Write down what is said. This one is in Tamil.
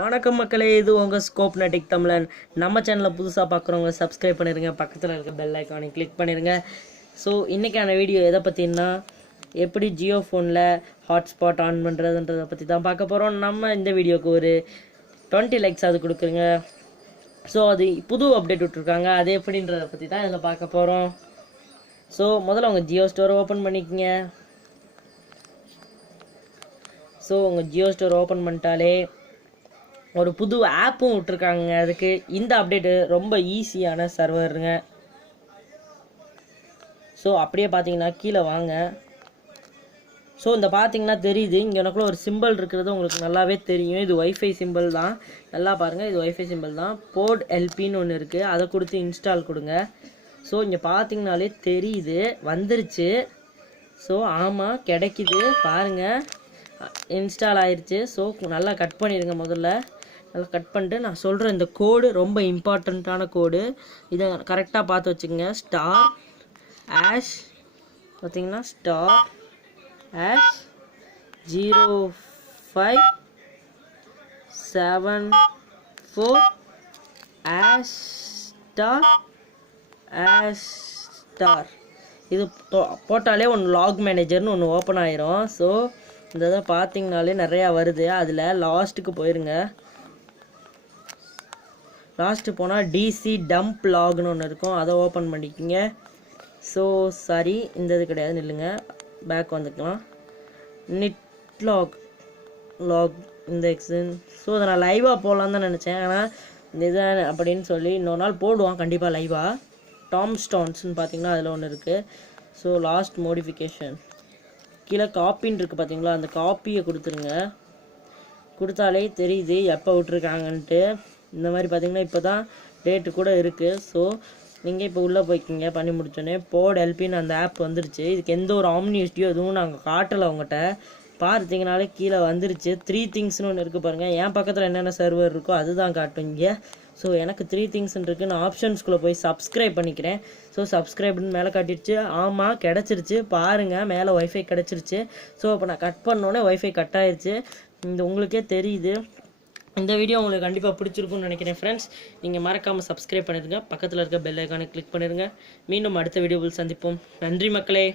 வணக்கம் மக்களே, இது உங்கள் Scopenetic Tamilan. நம்ம சேனலை புதுசாக பார்க்குறவங்க சப்ஸ்கிரைப் பண்ணிடுங்க, பக்கத்தில் இருக்க பெல் ஐக்கானை கிளிக் பண்ணிடுங்க. ஸோ இன்றைக்கான வீடியோ எதை பற்றினா எப்படி ஜியோ ஃபோனில் ஹாட்ஸ்பாட் ஆன் பண்ணுறதுன்றதை பற்றி தான் பார்க்க போகிறோம். நம்ம இந்த வீடியோவுக்கு ஒரு 20 லைக்ஸ் அது கொடுக்குறங்க. ஸோ அது புது அப்டேட் விட்ருக்காங்க, அது எப்படின்றத பற்றி தான் இதில் பார்க்க போகிறோம். ஸோ முதல்ல உங்கள் ஜியோ ஸ்டோரை ஓப்பன் பண்ணிக்கங்க. ஸோ உங்கள் ஜியோ ஸ்டோர் ஓப்பன் பண்ணிட்டாலே ஒரு புது ஆப்பும் விட்ருக்காங்க. அதுக்கு இந்த அப்டேட்டு ரொம்ப ஈஸியான சர்வருங்க. ஸோ அப்படியே பார்த்தீங்கன்னா கீழே வாங்க. ஸோ இந்த பார்த்தீங்கன்னா தெரியுது, இங்கே எனக்குள்ள ஒரு சிம்பிள் இருக்கிறது உங்களுக்கு நல்லாவே தெரியும். இது ஒய்ஃபை சிம்பிள் தான், நல்லா பாருங்கள். இது ஒய்ஃபை சிம்பிள் தான். போர்ட் எல்பின்னு ஒன்று இருக்குது, அதை கொடுத்து இன்ஸ்டால் கொடுங்க. ஸோ இங்கே பார்த்தீங்கனாலே தெரியுது, வந்துருச்சு. ஸோ ஆமாம், கிடைக்குது பாருங்கள், இன்ஸ்டால் ஆயிடுச்சு. ஸோ நல்லா கட் பண்ணிடுங்க. முதல்ல நல்லா கட் பண்ணிட்டு நான் சொல்கிறேன், இந்த கோடு ரொம்ப இம்பார்ட்டண்ட்டான கோடு, இதை கரெக்டாக பார்த்து வச்சுக்கோங்க. ஸ்டார் ஆஷ் பார்த்தீங்கன்னா ஸ்டார் ஆஷ் 0574 ஆஷ் ஸ்டார். இது போட்டாலே ஒன்று லாக் மேனேஜர்னு ஒன்று ஓப்பன் ஆயிரும். ஸோ இந்த இதை பார்த்தீங்கனாலே நிறையா வருது. அதில் லாஸ்ட்டுக்கு போயிருங்க. லாஸ்ட்டு போனால் டிசி டம்ப் லாக்னு ஒன்று இருக்கும், அதை ஓப்பன் பண்ணிக்கிங்க. ஸோ சாரி, இந்த இது கிடையாது, நில்லுங்க, பேக் வந்துக்கலாம். நிட் லாக் இந்த எக்ஸன். ஸோ அதை நான் லைவாக போடலான்னு தான் நினச்சேன், ஆனால் இந்த இதை அப்படின்னு சொல்லி இன்னொரு நாள் போடுவான் கண்டிப்பாக லைவாக. டாம் ஸ்டோன்ஸ்னு பார்த்தீங்கன்னா அதில் ஒன்று இருக்குது. ஸோ லாஸ்ட் மோடிஃபிகேஷன் கீழே காப்பின்னு இருக்குது பார்த்தீங்களா, அந்த காப்பியை கொடுத்துருங்க. கொடுத்தாலே தெரியுது எப்போ விட்ருக்காங்கன்ட்டு. இந்த மாதிரி பார்த்தீங்கன்னா இப்போ தான் டேட்டு கூட இருக்குது. ஸோ நீங்கள் இப்போ உள்ளே போய்க்கிங்க. பண்ணி முடிச்சோடனே போர்ட் எல்பின்னு அந்த ஆப் வந்துருச்சு. இதுக்கு எந்த ஒரு ஆம்னியூஸ்டியோ எதுவும் நாங்கள் காட்டலை அவங்ககிட்ட. பார்த்தீங்கனாலே கீழே வந்துருச்சு. 3 திங்ஸ்னு ஒன்று இருக்குது பாருங்கள். என் பக்கத்தில் என்னென்ன சர்வர் இருக்கோ அதுதான் காட்டும் இங்கே. ஸோ எனக்கு 3 திங்ஸ்ன்னு இருக்குது. நான் ஆப்ஷன்ஸ்குள்ளே போய் சப்ஸ்கிரைப் பண்ணிக்கிறேன். ஸோ சப்ஸ்கிரைப்னு மேலே காட்டிடுச்சு. ஆமாம், கிடச்சிருச்சு பாருங்கள், மேலே ஒய்ஃபை கிடச்சிருச்சு. ஸோ இப்போ நான் கட் பண்ணோன்னே ஒய்ஃபை கட் ஆயிடுச்சு. இந்த உங்களுக்கே தெரியுது. இந்த வீடியோ உங்களுக்கு கண்டிப்பாக பிடிச்சிருக்குன்னு நினைக்கிறேன் ஃப்ரெண்ட்ஸ். நீங்கள் மறக்காமல் சப்ஸ்கிரைப் பண்ணிடுங்க, பக்கத்தில் இருக்க பெல் ஐக்கானை கிளிக் பண்ணிடுங்க. மீண்டும் அடுத்த வீடியோவில் சந்திப்போம். நன்றி மக்களே.